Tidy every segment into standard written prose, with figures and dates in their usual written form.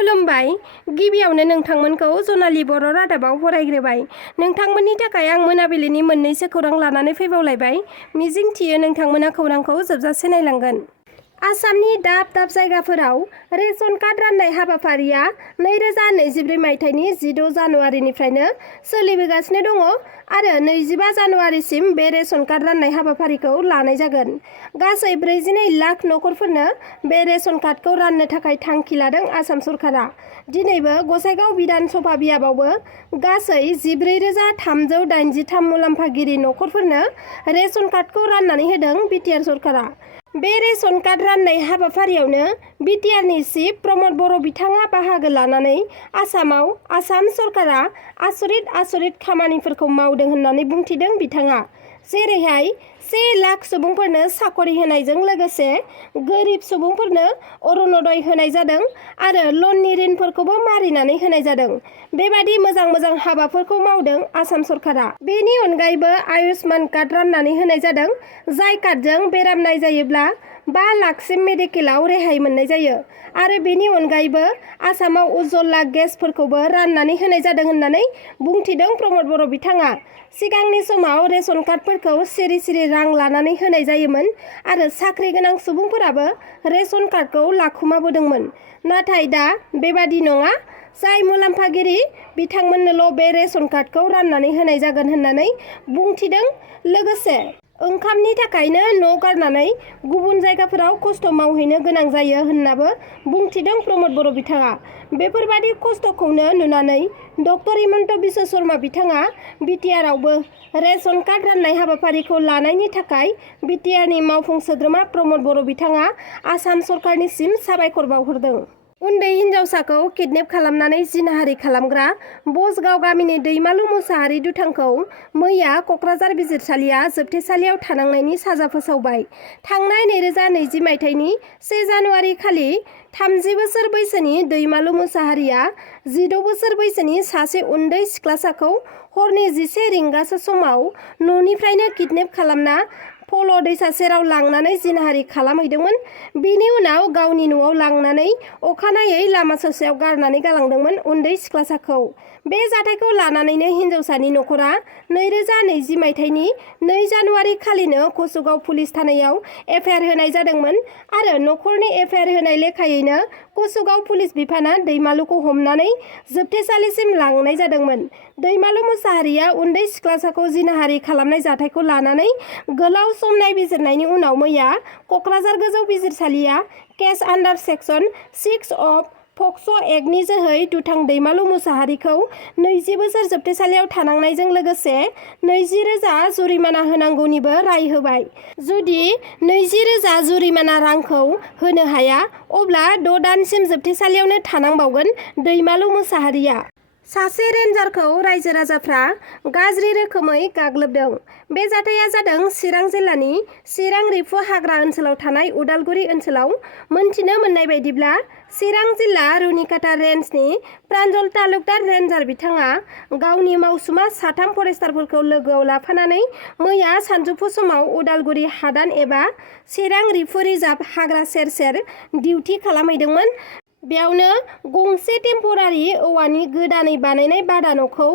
खुलुमबाय। गिबियावनो नोंथांमोनखौ जनालि बर' रादाबाव फरायग्रोबाय। नोंथांमोननि थाखाय आं मोनाबिलिनि मोननैसो खौरां लानानै फैबावलायबाय। मिजिंथियो नोंथांमोना खौरांखौ जोबजासे नायलांगोन। आसामनि दाब दाब जायगाफोराव रेशन कार्ड राननाय हाबाफारिया 2024 मायथाइनि 16 जानुवारिनिफ्रायनो सोलिबोगासिनो दङ आरो 25 जानुवारिसिम बे रेशन कार्ड राननाय हाबाफारिखौ लानाय जागोन। गासै 42 लाख नखरफोरनो बे रेशन कार्डखौ राननो थाखाय थांखि लादों आसाम सरकारा। दिनैबो गसाइगाव बिधान सभा बियाबावबो गासै 14,383 मुलाम्फागिरि नखरफोरनो रेशन कार्डखौ राननानै होदों बिटिआर सरकारा। बे रेशन कार्ड राननाय हाबाफारियावनो बिटिआरनि चिफ प्रमद बर' बिथाङा बाहागो लानानै आसाम सरकारा आसरित खामानिफोरखौ मावदों होननानै बुंथिदों बिथाङा। जेरैहाय 1 लाख सुबुंफोरनो साकरि होनायजों लोगोसे गोरिब सुबुंफोरनो अरुणोदय होनाय जादों आरो लननि ऋणफोरखौबो मारिनानै होनाय जादों। बेबादि मोजां हाबाफोरखौ मावदों आसाम सरकारा। बेनि अनगायैबो आयुष्मान कार्ड राननानै होनाय जादों, जाय कार्डजों बेराम नायजायोब्ला 5 लाखसिम मेडिकेलाव रेहाय मोननाय जायो। आरो बेनि अनगायैबो आसामाव उज्ज्वला गेसफोरखौबो राननानै होनाय जादों होननानै बुंथिदों प्रमद बर' बिथाङा। सिगांनि समाव रेशन कार्डफोरखौ सिरि रां लानानै होनाय जायोमोन आरो साख्रि गोनां सुबुंफोराबो रेशन कार्डखौ लाखुमाबोदोंमोन। नाथाय दा बेबादि नङा। जाय मुलाम्फागिरि बिथांमोननोल' बे रेशन कार्डखौ राननानै होनाय जागोन होननानै बुंथिदों। लोगोसे ओंखामनि थाखायनो न' गारनानै गुबुन जायगाफोराव खस्थ' मावहैनो गोनां जायो होननाबो बुंथिदों प्रमद बर' बिथाङा। बेफोरबादि खस्थ'खौनो नुनानै डक्टर हिमन्त बिश्व शर्मा बिथाङा बिटिआरआवबो रेशन कार्ड राननाय हाबाफारिखौ लानायनि थाखाय बिटिआरनि मावफुं सोद्रोमा प्रमद बर' बिथाङा आसाम सरकारनिसिम साबायखर बावहरदों। उन्दै हिन्जावसाखौ किडनेप खालामनानै जिनाहारि खालामग्रा बसगाव गामिनि दैमालु मोसाहारि दुथांखौ मैया क'क्राझार बिजिरसालिया जोबथेसालियाव थानांनायनि साजा फोसावबाय। थांनाय 2020 मायथाइनि 1 जानुवारि खालि 30 बोसोर बैसोनि दैमालु मोसाहारिया 16 बोसोर बैसोनि सासे उन्दै सिख्लासाखौ हरनि 11 रिंगासो समाव न'निफ्रायनो किडनेप खालामना फल' दैसा सेराव लांनानै जिनाहारि खालामहैदोंमोन। बिनि उनाव गावनि न'आव लांनानै अखानायै लामा ससेयाव गारनानै गालांदोंमोन उन्दै सिख्लासाखौ। बे जाथायखौ लानानैनो हिन्जावसानि नखरा 2020 मायथाइनि 2 जानुवारि खालिनो कसुगाव पुलिस थानायाव एफआइआर होनाय जादोंमोन आरो नखरनि एफआइआर होनाय लेखायैनो कसुगाव पुलिस बिफाना दैमालुखौ हमनानै जोबथेसालिसिम लांनाय जादोंमोन। दैमालु मोसाहारिया उन्दै सिख्लासाखौ जिनाहारि खालामनाय जाथायखौ लानानै गोलाव सम नायबिजिरनायनि उनाव मैया क'क्राझार गोजौ बिजिरसालिया केस आन्डार सेक्सन 6 अफ पक्स' एक्टनि जोहै दुथां दैमालु मोसाहारिखौ 20 बोसोर जोबथेसालियाव थानांनायजों लोगोसे 20,000 जुरिमाना होनांगौनिबो राय होबाय। जुदि 20,000 जुरिमाना रांखौ होनो हाया अब्ला 6 दानसिम जोबथेसालियावनो थानांबावगोन दैमालु मोसाहारिया। सासे रेन्जारखौ रायजो राजाफ्रा गाज्रि रोखोमै गाग्लोबदों। बे जाथाया जादों चिरां जिल्लानि चिरां रिफु हाग्रा ओनसोलाव थानाय उदालगुरि ओनसोलाव। मोनथिनो मोननाय बायदिब्ला चिरां जिल्ला रुनिकाटा रेन्जनि प्रान्जल तालुकदार रेन्जार बिथाङा गावनि मावसुमा 3 फरेस्टारफोरखौ लोगोआव लाफानानै मैया सानजौफु समाव उदालगुरि हादान एबा चिरां रिफु रिजार्भ हाग्रा सेर डिउटि खालामहैदोंमोन। बेयावनो गंसे टेम्परारि औवानि गोदानै बानायनाय बादा न'खौ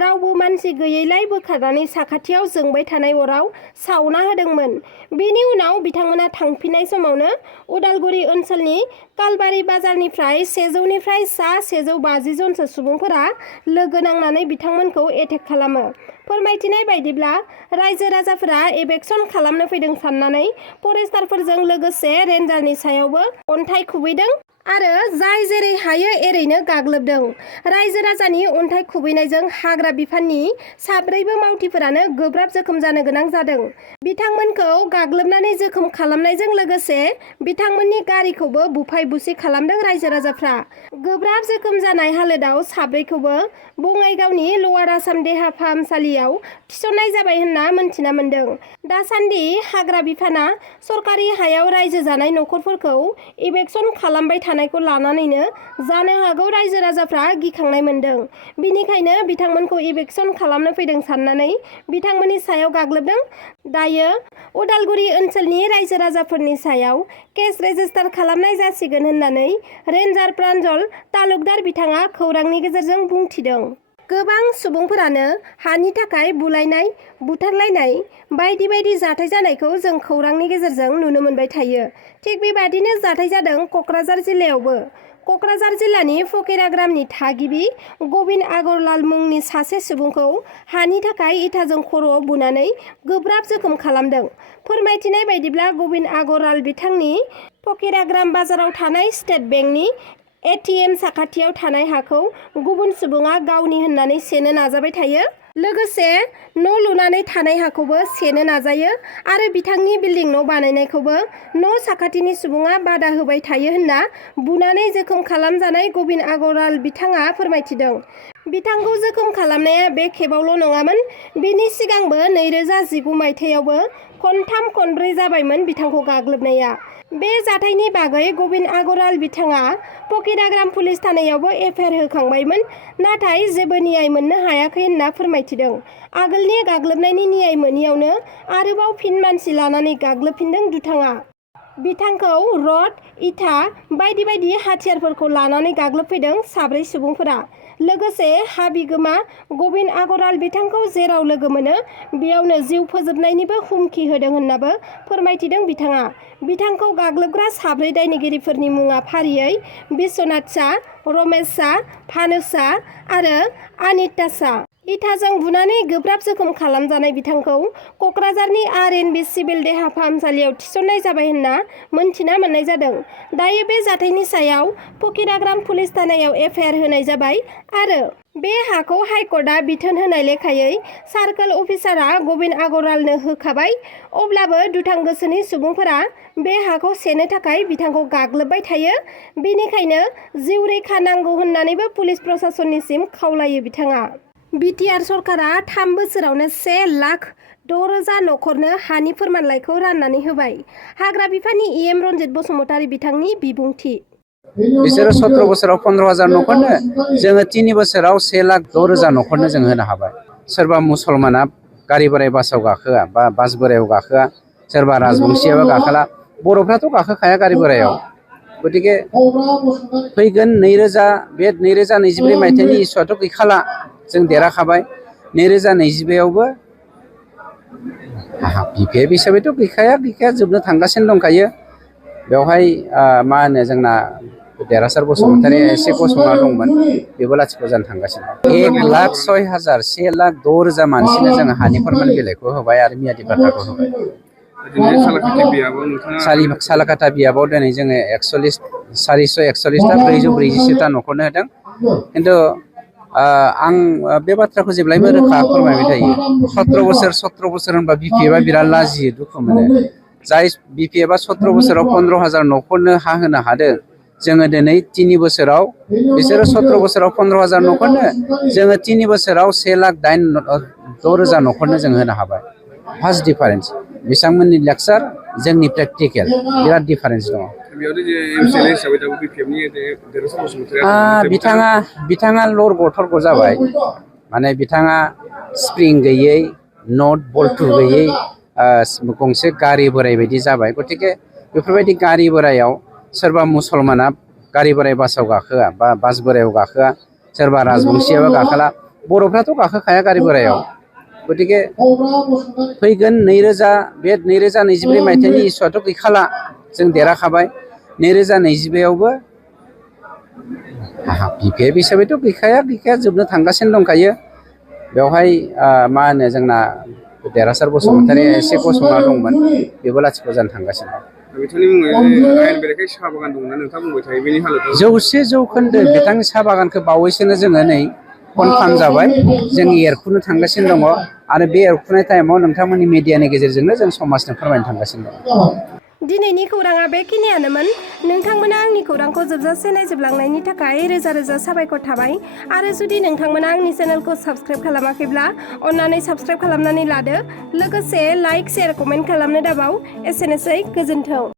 रावबो मानसि गैयैलाय बोखारनानै साखाथियाव जोंबाय थानाय अराव सावना होदोंमोन। बेनि उनाव बिथांमोना थांफिननाय समावनो उदालगुरि ओनसोलनि कालबारि बाजारनिफ्राय 100 निफ्राय सा 150 जनसो सुबुंफोरा लोगो नांनानै बिथांमोनखौ एटेक खालामो। फोरमायथिनाय बायदिब्ला रायजो राजाफोरा एबेक्सन खालामनो फैदों साननानै फरेस्टारफोरजों लोगोसे रेन्जारनि सायावबो अन्थाइ खुबैदों आरो जाय जेरै हायो एरैनो गाग्लोबदों। रायजो राजानि अन्थाइ खुबैनायजों हाग्रा बिफाननि 4 मावथिफोरानो गोब्राब जोखोम जानो गोनां जादों। बिथांमोनखौ गाग्लोबनानै जोखोम खालामनायजों लोगोसे बिथांमोननि गारिखौबो बुफाय बुसि खालामदों रायजो राजाफ्रा। गोब्राब जोखोम जानाय हालोदाव 4खौबो बङाइगावनि लवार आसाम देहा फाहामसालियाव थिसननाय जाबाय होनना मोनथिना मोन्दों। दासान्दि हाग्रा बिफाना सरकारि हायाव रायजो जानाय नखरफोरखौ इभेक्सन खालामबाय थानायखौ लानानैनो जानो हागौ रायजो राजाफ्रा गिखांनाय मोन्दों। बिनिखायनो बिथांमोनखौ इभेक्सन खालामनो फैदों साननानै बिथांमोननि सायाव गाग्लोबदों। दायो बेयो उदालगुरि ओनसोलनि रायजो राजाफोरनि सायाव केस रेजिस्टार खालामनाय जासिगोन होननानै रेन्जार प्रान्जल तालुकदार बिथाङा खौरांनि गेजेरजों बुंथिदों। गोबां सुबुंफोरानो हानि थाखाय बुलायनाय, बुथारलायनाय बायदि बायदि जाथाय जानायखौ जों खौरांनि गेजेरजों नुनो मोनबाय थायो। थिग बेबादिनो जाथाय जादों क'क्राझार जिल्लायावबो। क'क्राझार जिल्लानि फकिराग्रामनि थागिबि गबिन आगरलाल मुंनि सासे सुबुंखौ हानि थाखाय इटाजों खर'आव बुनानै गोब्राब जखम खालामदों। फोरमायथिनाय बायदिब्ला गबिन आगरलाल बिथांनि फकिराग्राम बाजाराव थानाय स्टेट बेंकनि ATM साखाथियाव थानाय हाखौ गुबुन सुबुङा गावनि होननानै सेनो नाजाबाय थायो। लोगोसे न' लुनानै थानाय हाखौबो सेनो नाजायो आरो बिथांनि बिल्डिं न' बानायनायखौबो न' साखाथिनि सुबुङा बादा होबाय थायो होनना बुनानै जोखोम खालामजानाय गबिन आगरलाल बिथाङा फोरमायथिदों। बिथांखौ जोखोम खालामनाया बे खेबावल' नङामोन, बिनि सिगांबो 2019 मायथाइयावबो खनथाम खनब्रै जाबायमोन बिथांखौ गाग्लोबनाया। बे जाथायनि बागै गबिन आगरलाल बिथाङा फकिराग्राम पुलिस थानायावबो FIR होखांबायमोन, नाथाय जेबो नियाय मोननो हायाखै होनना फोरमायथिदों। आगोलनि गाग्लोबनायनि नियाय मोनियावनो आरोबाव फिन मानसि लानानै गाग्लोबफिनदों दुथाङा। बिथांखौ रड, इटा बायदि बायदि हाथियारफोरखौ लानानै गाग्लोबफैदों 4 सुबुंफोरा। लोगोसे हा बिगोमा गबिन आगरलाल बिथांखौ जेराव लोगो मोनो बेयावनो जिउ फोजोबनायनिबो हुमखि होदों होननाबो फोरमायथिदों बिथाङा। बिथांखौ गाग्लोबग्रा 4 दायनिगिरिफोरनि मुङा फारियै बिश्वनाथ सा, रमेश सा, भानु सा आरो अनिता सा। इटाजों बुनानै गोब्राब जखम खालामजानाय बिथांखौ क'क्राझारनि RNB सिभिल देहा फाहामसालियाव थिसननाय जाबाय होनना मोनथिना मोननाय जादों। दायो बे जाथायनि सायाव फकिराग्राम पुलिस थानायाव FIR होनाय जाबाय आरो बे हाखौ हाइकर्टआ बिथोन होनाय लेखायै सार्कोल अफिसारआ गबिन आगरलालनो होखाबाय। अब्लाबो दुथां गोसोनि सुबुंफोरा बे हाखौ सेनो थाखाय बिथांखौ गाग्लोबबाय थायो। बेनिखायनो जिउ रैखा नांगौ होननानैबो पुलिस प्रशासननिसिम खावलायो बिथाङा। Btr सरकारा 3 बोसोरावनो 1,06,000 नखरनो हानि फोरमानलाइखौ राननानै होबाय। हाग्रा बिफाननि EM रन्जित बसुमतारी बिथांनि बिबुंथि। बिसोरो 17 बोसोराव 15,000 नखरनो, जोङो 3 बोसोराव 1,06,000 नखरनो जों होनो हाबाय। सोरबा मुसलमाना गारि बोराइ बासाव गाखोआ बा बास बोराइयाव गाखोआ, सोरबा राजबंशियाबो गाखोला, बर'फ्राथ' गाखोखाया गारि बोराइयाव। गतिके फैगोन 2024 मायथाइनि इस्युआथ' गैखाला, जों देरहाखाबाय। 2025आवबो BPF हिसाबैथ' गैखाया जोबनो थांगासिनो दंखायो। बेवहाय मा होनो जोंना देरहासार बसुमतारीया एसे गसंना दंमोन, बेबो लाथिख' जानो थांगासिनो। 1,06,000 1,06,000 मानसिनो जोङो हानि फोरमान बिलाइखौ होबाय आरो मियादि बाथ्राखौ होबाय। सालाकाटा बियाबाव दिनै जोङो 441टा 441टा नखरनो होदों। खिन्थु आं बे बाथ्राखौ जेब्लायबो रोखा फोरमायबाय थायो। 17 बोसोर होनबा BPFआ बिराद लाजियो, दुखु मोनो। जाय BPFआ 17 बोसोराव 15,000 नखरनो हा होनो हादों, जोङो दिनै 3 बोसोराव, बिसोरो 17 बोसोराव 15,000 नखरनो, जोङो 3 बोसोराव 1,06,000 नखरनो जों होनो हाबाय। फार्स्ट डिफारेन्स बिथांमोननि लेक्सार, जोंनि प्रेक्टिकेल बिराद डिफारेन्स दङ। बिथाङा लरग' थरग' जाबाय, माने बिथाङा स्प्रिं गैयै, नट बल्टु गैयै गंसे गारि बोराइ बायदि जाबाय। गतिके बेफोरबायदि गारि बोराइयाव सोरबा मुसलमाना गारि बोराइ बासाव गाखोआ बा बास बोराइयाव गाखोआ, सोरबा राजबंशियाबो गाखोला, बर'फ्राथ' गाखोखाया गारि बोराइयाव। गतिके फैगोन 2024 मायथाइनि इस्युआथ' गैखाला, जों देरहाखाबाय। 2025आवबो BPF हिसाबैथ' गैखाया जोबनो थांगासिनो दंखायो। बेवहाय मा होनो जोंना देरहासार बसुमतारीया एसे गसंना दंमोन, बेबो लाथिख' जानो थांगासिनो। 100% बिथांनि साहा बागानखौ बावैसोनो जोङो नै कनफार्म जाबाय, जों एरखुनो थांगासिनो दङ आरो बे एरखुनाय टाइमाव नोंथांमोननि मिडियानि गेजेरजोंनो जों समाजनो फोरमायनो थांगासिनो दङ। दिनैनि खौराङा बेखिनियानोमोन। नोंथांमोना आंनि खौरांखौ जोबजासे नायजोबलांनायनि थाखाय रोजा रोजा साबायखर थाबाय। आरो जुदि नोंथांमोना आंनि चेनेलखौ साबस्क्राइब खालामाखैब्ला अन्नानै साबस्क्राइब खालामनानै लादो। लोगोसे लाइक, शेयार, कमेन्ट खालामनो दाबाव। एसेनोसै, गोजोन्थों।